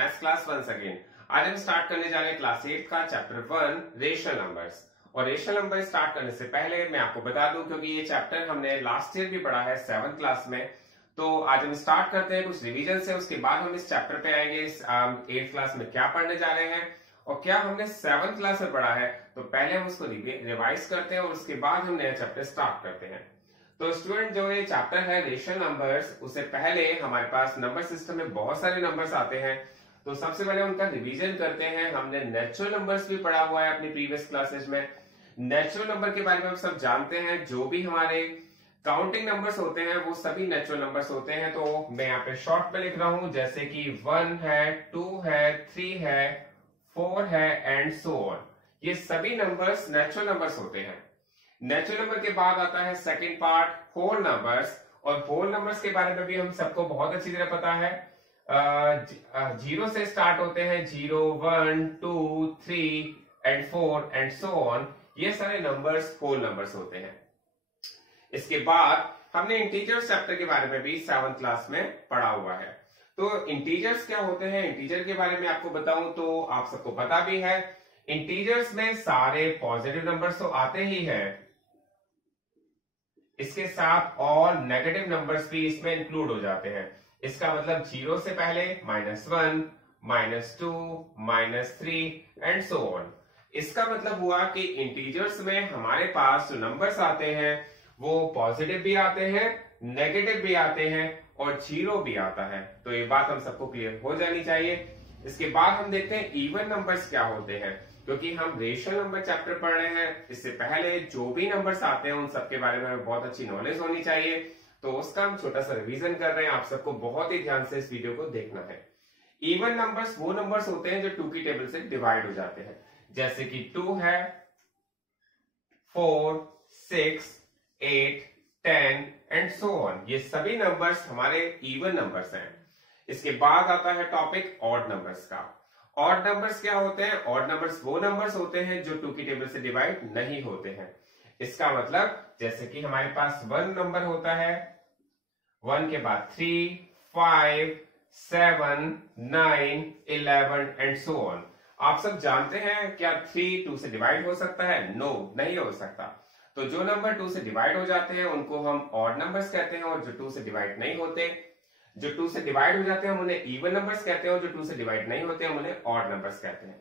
Maths class once again. आज हम start करने जा रहे हैं क्लास 8 का चैप्टर 1 रेशनल नंबर्स। और रेशनल नंबर स्टार्ट करने से पहले मैं आपको बता दूं, क्योंकि ये चैप्टर हमने लास्ट ईयर भी पढ़ा है 7th क्लास में, तो आज हम स्टार्ट करते हैं कुछ रिवीजन से। उसके बाद हम इस चैप्टर पे आएंगे 8th क्लास में क्या पढ़ने जा रहे हैं और क्या हमने 7th क्लास में पढ़ा है। तो पहले हम उसको रिवाइज करते हैं और उसके बाद हम नया चैप्टर स्टार्ट करते हैं। तो स्टूडेंट, जो ये चैप्टर है रेशनल नंबर्स, उससे पहले हमारे पास नंबर सिस्टम में बहुत सारे नंबर्स आते हैं, तो सबसे पहले उनका रिवीजन करते हैं। हमने नेचुरल नंबर्स भी पढ़ा हुआ है अपनी प्रीवियस क्लासेस में। नेचुरल नंबर के बारे में हम सब जानते हैं, जो भी हमारे काउंटिंग नंबर्स होते हैं वो सभी नेचुरल नंबर्स होते हैं। तो मैं यहाँ पे शॉर्ट में लिख रहा हूं, जैसे कि 1 है, 2 है, 3 है, 4 है एंड सो ऑन। ये सभी नंबर्स नेचुरल नंबर्स होते हैं। नेचुरल नंबर के बाद आता है सेकंड पार्ट, होल नंबर्स। और होल नंबर्स के बारे में भी हम सबको बहुत अच्छी तरह पता है। जीरो से स्टार्ट होते हैं, 0, 1, 2, 3 एंड 4 एंड सो ऑन। ये सारे नंबर्स होल नंबर्स होते हैं। इसके बाद हमने इंटीजर्स चैप्टर के बारे में भी 7th क्लास में पढ़ा हुआ है। तो इंटीजर्स क्या होते हैं, इंटीजर के बारे में आपको बताऊं तो आप सबको पता भी है। इंटीजर्स में सारे पॉजिटिव नंबर्स तो आते ही है, इसके साथ और नेगेटिव नंबर्स भी इसमें इंक्लूड हो जाते हैं। इसका मतलब 0 से पहले -1, -2, -3 एंड सो ऑन। इसका मतलब हुआ कि इंटीजर्स में हमारे पास जो नंबर्स आते हैं वो पॉजिटिव भी आते हैं, नेगेटिव भी आते हैं और 0 भी आता है। तो ये बात हम सबको क्लियर हो जानी चाहिए। इसके बाद हम देखते हैं इवन नंबर्स क्या होते हैं, क्योंकि हम रेशनल नंबर चैप्टर पढ़ रहे हैं। इससे पहले जो भी नंबर्स आते हैं उन सबके बारे में बहुत अच्छी नॉलेज होनी चाहिए, तो उसका हम छोटा सा रिवीजन कर रहे हैं। आप सबको बहुत ही ध्यान से इस वीडियो को देखना है। इवन नंबर्स वो नंबर्स होते हैं जो 2 की टेबल से डिवाइड हो जाते हैं, जैसे कि 2 है, 4, 6, 8, 10 एंड सो ऑन। ये सभी नंबर्स हमारे इवन नंबर्स हैं। इसके बाद आता है टॉपिक ऑड नंबर्स का। ऑड नंबर्स क्या होते हैं? ऑड नंबर्स वो नंबर्स होते हैं जो 2 की टेबल से डिवाइड नहीं होते हैं। इसका मतलब जैसे कि हमारे पास 1 नंबर होता है, 1 के बाद 3, 5, 7, 9, 11 एंड सो ऑन। आप सब जानते हैं क्या 3 2 से डिवाइड हो सकता है? नो, नहीं हो सकता। तो जो नंबर 2 से डिवाइड हो जाते हैं उनको हम ऑड नंबर्स कहते हैं, और जो 2 से डिवाइड नहीं होते, जो 2 से डिवाइड हो जाते हैं हम उन्हें इवन नंबर्स कहते हैं, और जो 2 से डिवाइड नहीं होते हम उन्हें ऑड नंबर्स कहते हैं।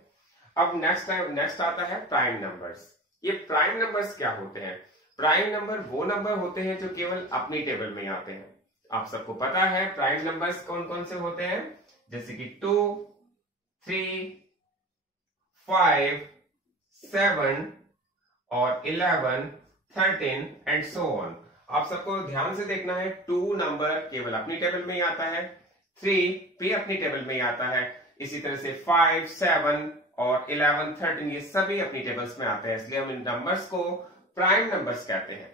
अब नेक्स्ट आता है प्राइम नंबर्स। ये प्राइम नंबर्स क्या होते हैं? प्राइम नंबर वो नंबर होते हैं जो केवल अपनी टेबल में आते हैं। आप सबको पता है प्राइम नंबर्स कौन कौन से होते हैं, जैसे कि 2, 3, 5, 7 और 11, 13 एंड सो ऑन। आप सबको ध्यान से देखना है, 2 नंबर केवल अपनी टेबल में ही आता है, 3 भी अपनी टेबल में ही आता है, इसी तरह से 5, 7 और 11, 13 ये सभी अपनी टेबल्स में आते हैं, इसलिए हम इन नंबर्स को प्राइम नंबर्स कहते हैं।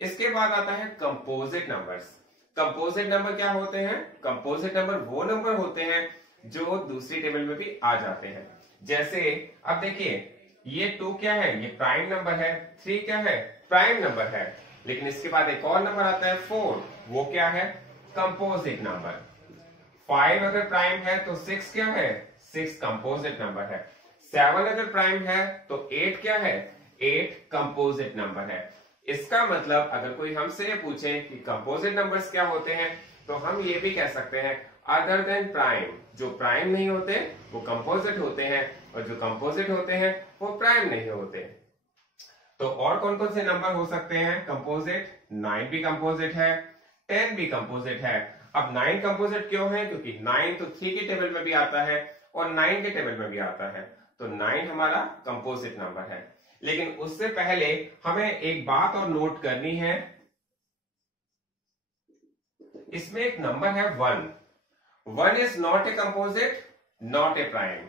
इसके बाद आता है कंपोजिट नंबर्स। कंपोजिट नंबर क्या होते हैं? कंपोजिट नंबर वो नंबर होते हैं जो दूसरी टेबल में भी आ जाते हैं। जैसे अब देखिए, ये 2 क्या है? ये प्राइम नंबर है। 3 क्या है? प्राइम नंबर है। लेकिन इसके बाद एक और नंबर आता है 4, वो क्या है? Composite number. 5 अगर प्राइम है तो 6 क्या है? 6 कंपोजिट नंबर है। 7 अगर प्राइम है तो 8 क्या है? 8 कंपोजिट नंबर है। इसका मतलब अगर कोई हमसे पूछे कि कंपोजिट नंबर्स क्या होते हैं, तो हम ये भी कह सकते हैं अदर देन प्राइम। जो प्राइम नहीं होते वो कंपोजिट होते हैं, और जो कंपोजिट होते हैं वो प्राइम नहीं होते। तो और कौन कौन से नंबर हो सकते हैं कंपोजिट? 9 भी कंपोजिट है, 10 भी कंपोजिट है। अब 9 कंपोजिट क्यों है? क्योंकि 9 तो 3 की टेबल में भी आता है और 9 के टेबल में भी आता है, तो 9 हमारा कंपोजिट नंबर है। लेकिन उससे पहले हमें एक बात और नोट करनी है, इसमें एक नंबर है 1। 1 is not a composite, not a prime.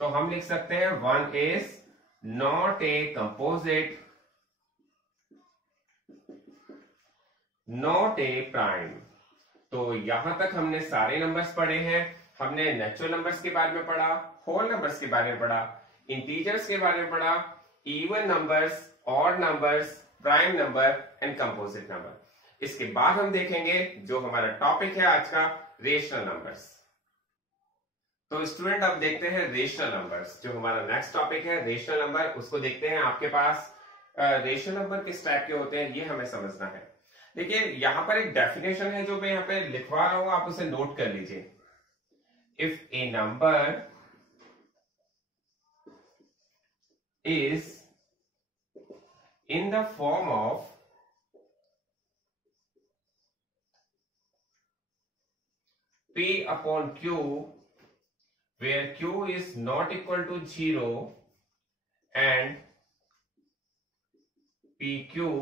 तो हम लिख सकते हैं 1 is not a composite, not a prime. तो यहां तक हमने सारे नंबर्स पढ़े हैं। हमने नेचुरल नंबर्स के बारे में पढ़ा, होल नंबर्स के बारे में पढ़ा, इंटीजर्स के बारे में पढ़ा, even numbers, odd numbers, prime number and composite number. इसके बाद हम देखेंगे जो हमारा टॉपिक है आज का, रेशनल नंबर्स। तो स्टूडेंट अब देखते हैं रेशनल नंबर्स, जो हमारा नेक्स्ट टॉपिक है रेशनल नंबर, उसको देखते हैं। आपके पास रेशनल नंबर किस टाइप के होते हैं ये हमें समझना है। देखिए यहाँ पर एक डेफिनेशन है जो मैं यहाँ पे लिखवा रहा हूं, आप उसे नोट कर लीजिए। If A number is in the form of P upon Q, where Q is not equal to 0 and PQ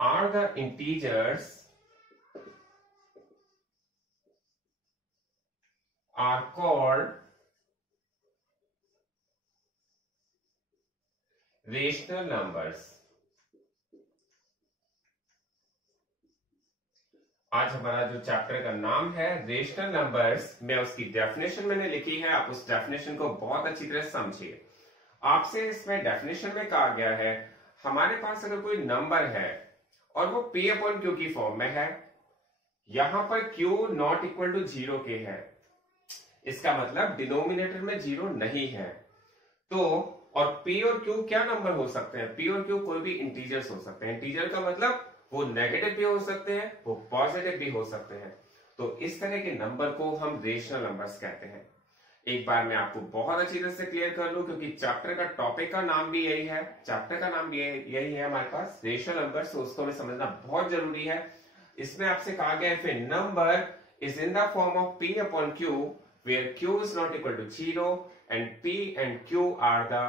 are the integers, are called rational numbers. आज हमारा जो चैप्टर का नाम है रेशनल नंबर्स में उसकी डेफिनेशन मैंने लिखी है, आप उस डेफिनेशन को बहुत अच्छी तरह समझिए। आपसे इसमें डेफिनेशन में कहा गया है हमारे पास अगर कोई नंबर है और वो P अपॉन Q की फॉर्म में है, यहां पर Q नॉट इक्वल टू 0 के है, इसका मतलब डिनोमिनेटर में 0 नहीं है। तो और P और Q क्या नंबर हो सकते हैं? P और Q कोई भी इंटीजर्स हो सकते हैं। इंटीजर का मतलब वो नेगेटिव भी हो सकते हैं, वो पॉजिटिव भी हो सकते हैं। तो इस तरह के नंबर को हम रेशनल नंबर्स कहते हैं। एक बार मैं आपको बहुत अच्छी तरह से क्लियर कर लूं, क्योंकि चैप्टर का टॉपिक का नाम भी यही है, चैप्टर का नाम भी यही है हमारे पास रेशनल नंबर्स, तो उसको हमें समझना बहुत जरूरी है। इसमें आपसे कहा गया है number is in the form of P upon Q where Q is not equal to 0 and P and Q are the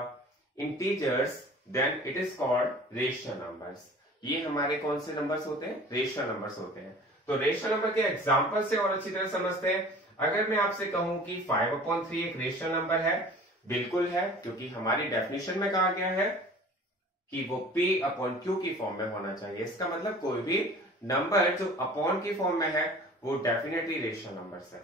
integers, then it is called rational numbers। ये हमारे कौन से नंबर्स होते हैं? रेशनल नंबर्स होते हैं। तो rational number के एग्जांपल से और अच्छी तरह समझते हैं। अगर मैं आपसे कहूं कि 5/3 एक रेशनल नंबर है, बिल्कुल है, क्योंकि हमारी डेफिनेशन में कहा गया है कि वो P अपॉन Q की फॉर्म में होना चाहिए। इसका मतलब कोई भी नंबर जो अपॉन की फॉर्म में है वो डेफिनेटली रेशनल नंबर्स है।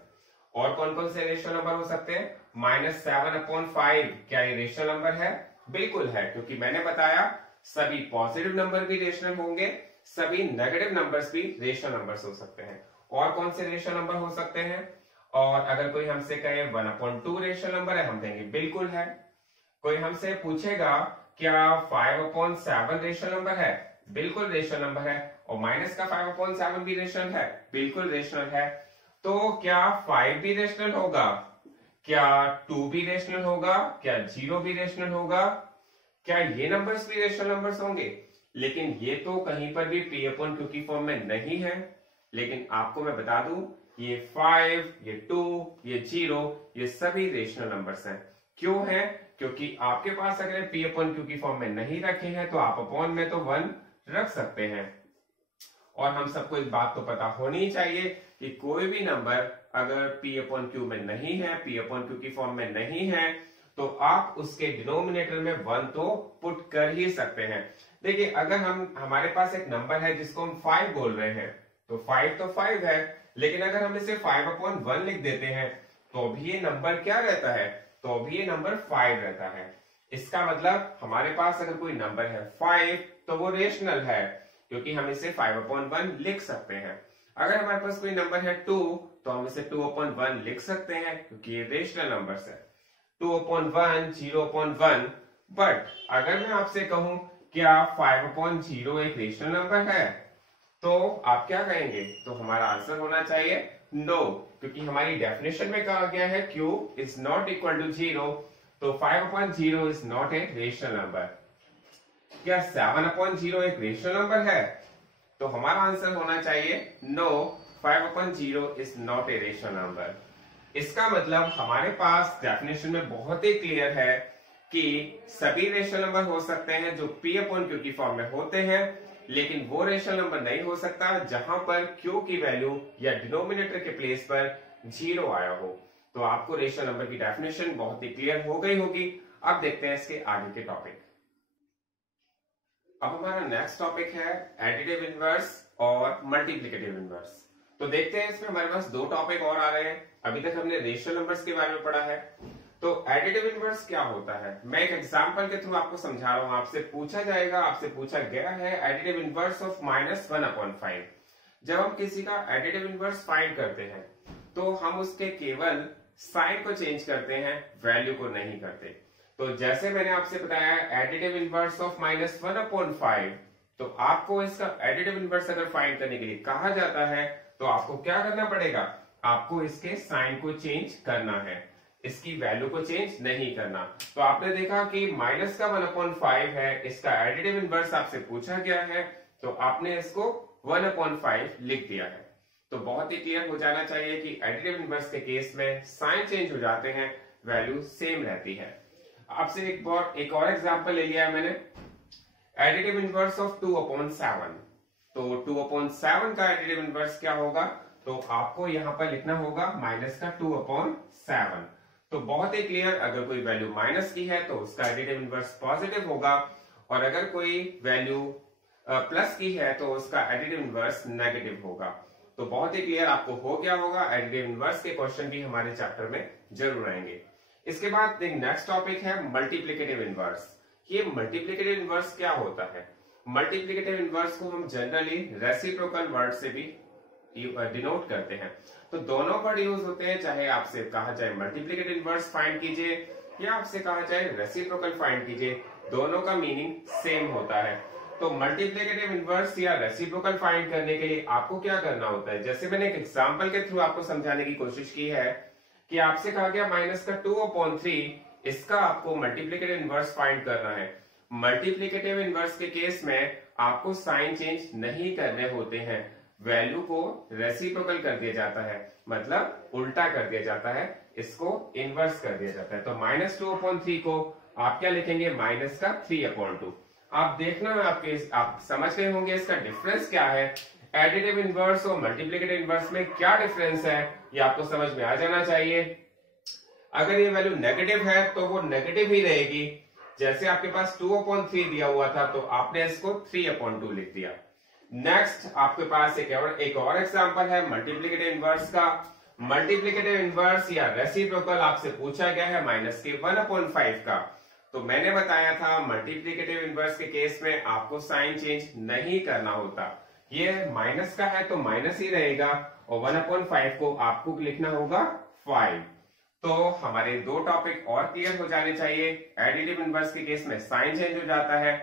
और कौन कौन से रेशनल नंबर हो सकते हैं? -7/5, क्या ये रेशनल नंबर है? बिल्कुल है, क्योंकि मैंने बताया सभी पॉजिटिव नंबर भी रेशनल होंगे, सभी नेगेटिव नंबर्स भी रेशनल नंबर्स हो सकते हैं। और कौन से रेशनल नंबर हो सकते हैं? और अगर कोई हमसे कहे 1/2 रेशनल नंबर है, हम देंगे बिल्कुल है। कोई हमसे पूछेगा क्या 5/7 रेशनल नंबर है? बिल्कुल रेशनल नंबर है। और माइनस का 5/7 भी रेशनल है? बिल्कुल रेशनल है। तो क्या 5 भी रेशनल होगा? क्या 2 भी रेशनल होगा? क्या 0 भी रेशनल होगा? क्या ये नंबर्स भी रेशनल नंबर्स होंगे? लेकिन ये तो कहीं पर भी P अपॉन Q की फॉर्म में नहीं है। लेकिन आपको मैं बता दूं ये 5, ये 2, ये 0, ये सभी रेशनल नंबर्स हैं। क्यों है? क्योंकि आपके पास अगर P अपॉन Q की फॉर्म में नहीं रखे हैं तो आप अपॉन में तो 1 रख सकते हैं। और हम सबको एक बात तो पता होनी चाहिए कि कोई भी नंबर अगर P अपॉन Q में नहीं है, P अपॉन Q की फॉर्म में नहीं है, तो आप उसके डिनोमिनेटर में 1 तो पुट कर ही सकते हैं। देखिए अगर हमारे पास एक नंबर है जिसको हम 5 बोल रहे हैं, तो 5 तो 5 है, लेकिन अगर हम इसे 5/1 लिख देते हैं तो भी ये नंबर क्या रहता है? तो भी ये नंबर 5 रहता है। इसका मतलब हमारे पास अगर कोई नंबर है 5 तो वो रेशनल है, क्योंकि हम इसे 5/1 लिख सकते हैं। अगर हमारे पास कोई नंबर है 2 तो हम इसे 2/1 लिख सकते हैं, क्योंकि ये रेशनल नंबर्स है। 2/1, 0/1। बट अगर मैं आपसे कहूं क्या 5/0 एक रेशनल नंबर है, तो आप क्या कहेंगे? तो हमारा आंसर होना चाहिए नो, क्योंकि हमारी डेफिनेशन में कहा गया है Q is not equal to 0, तो 5/0 is not a rational number. क्या 7/0 एक रेशनल नंबर है? तो हमारा आंसर होना चाहिए no, 5/0 is not a rational number. इसका मतलब हमारे पास डेफिनेशन में बहुत ही क्लियर है कि सभी रेशनल नंबर हो सकते हैं जो P अपॉन Q की फॉर्म में होते हैं, लेकिन वो रेशनल नंबर नहीं हो सकता जहां पर Q की वैल्यू या डिनोमिनेटर के प्लेस पर 0 आया हो। तो आपको रेशनल नंबर की डेफिनेशन बहुत ही क्लियर हो गई होगी। अब देखते हैं इसके आगे के टॉपिक। अब हमारा नेक्स्ट टॉपिक है एडिटिव इनवर्स और मल्टीप्लिकेटिव इनवर्स। तो देखते हैं इसमें हमारे पास 2 टॉपिक और आ रहे हैं। अभी तक हमने रेशनल नंबर्स के बारे में पढ़ा है, तो एडिटिव इनवर्स क्या होता है मैं एक एग्जांपल के थ्रू आपको समझा रहा हूं। आपसे पूछा जाएगा, आपसे पूछा गया है एडिटिव इनवर्स ऑफ -1/5। जब हम किसी का एडिटिव इनवर्स फाइंड करते हैं तो हम उसके केवल साइन को चेंज करते हैं, वैल्यू को नहीं करते। तो जैसे मैंने आपसे बताया एडिटिव इनवर्स ऑफ -1/5, तो आपको इसका एडिटिव इनवर्स अगर फाइंड करने के लिए कहा जाता है तो आपको क्या करना पड़ेगा, आपको इसके साइन को चेंज करना है, इसकी वैल्यू को चेंज नहीं करना। तो आपने देखा कि माइनस का 1/5 है, इसका एडिटिव इनवर्स आपसे पूछा गया है, तो आपने इसको 1/5 लिख दिया है। तो बहुत ही क्लियर हो जाना चाहिए कि एडिटिव इनवर्स के केस में साइन चेंज हो जाते हैं, वैल्यू सेम रहती है। आपसे एक और एग्जांपल ले लिया है मैंने, एडिटिव इनवर्स ऑफ 2/7। तो 2/7 का एडिटिव इनवर्स क्या होगा, तो आपको यहां पर लिखना होगा माइनस का 2/7। तो बहुत ही क्लियर, अगर कोई वैल्यू माइनस की है तो उसका एडिटिव इनवर्स पॉजिटिव होगा, और अगर कोई वैल्यू प्लस की है तो उसका एडिटिव इनवर्स नेगेटिव होगा। तो बहुत ही क्लियर आपको हो गया होगा, एडिटिव इनवर्स के क्वेश्चन भी हमारे चैप्टर में जरूर आएंगे। इसके बाद नेक्स्ट टॉपिक है मल्टीप्लिकेटिव इनवर्स। ये मल्टीप्लिकेटिव इनवर्स क्या होता है, मल्टीप्लिकेटिव इनवर्स को हम जनरली रेसिप्रोकल वर्ड से भी डिनोट करते हैं। तो दोनों वर्ड यूज होते हैं, चाहे आपसे कहा जाए मल्टीप्लिकेटिव इनवर्स फाइंड कीजिए या आपसे कहा जाए रेसिप्रोकल फाइंड कीजिए, दोनों का मीनिंग सेम होता है। तो मल्टीप्लिकेटिव इनवर्स या रेसिप्रोकल फाइंड करने के लिए आपको क्या करना होता है, जैसे मैंने एक एग्जांपल के थ्रू आपको समझाने की कोशिश की है कि आपसे कहा गया माइनस का 2/3, इसका आपको मल्टीप्लिकेटिव इनवर्स फाइंड करना है। मल्टीप्लिकेटिव इनवर्स के केस में आपको साइन चेंज नहीं करने होते हैं, वैल्यू को रेसिप्रोकल कर दिया जाता है, मतलब उल्टा कर दिया जाता है, इसको इनवर्स कर दिया जाता है। तो -2/3 को आप क्या लिखेंगे, माइनस का 3/2। आप देखना आप समझ गए होंगे इसका डिफरेंस क्या है, एडिटिव इनवर्स और मल्टीप्लिकेटिव इनवर्स में क्या डिफरेंस है, ये आपको समझ में आ जाना चाहिए। अगर ये वैल्यू नेगेटिव है तो वो नेगेटिव ही रहेगी, जैसे आपके पास 2/3 दिया हुआ था तो आपने इसको 3/2 लिख दिया। नेक्स्ट आपके पास एक और एग्जांपल है मल्टीप्लिकेटिव इनवर्स का। मल्टीप्लिकेटिव इनवर्स या रेसिप्रोकल आपसे पूछा गया है माइनस के 1/5 का। तो मैंने बताया था मल्टीप्लिकेटिव इनवर्स के केस में आपको साइन चेंज नहीं करना होता, ये माइनस का है तो माइनस ही रहेगा, और 1/5 को आपको लिखना होगा 5। तो हमारे दो टॉपिक और क्लियर हो जाने चाहिए, एडिटिव इनवर्स के केस में साइन चेंज हो जाता है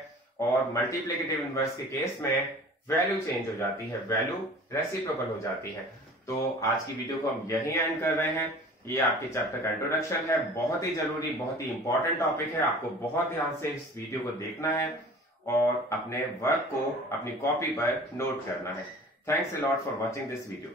और मल्टीप्लिकेटिव इनवर्स के केस में वैल्यू चेंज हो जाती है, वैल्यू रेसिप्रोकल हो जाती है। तो आज की वीडियो को हम यहीं एंड कर रहे हैं। ये आपके चैप्टर का इंट्रोडक्शन है, बहुत ही जरूरी, बहुत ही इंपॉर्टेंट टॉपिक है, आपको बहुत ध्यान से इस वीडियो को देखना है और अपने वर्क को अपनी कॉपी पर नोट करना है। Thanks a lot for watching this video.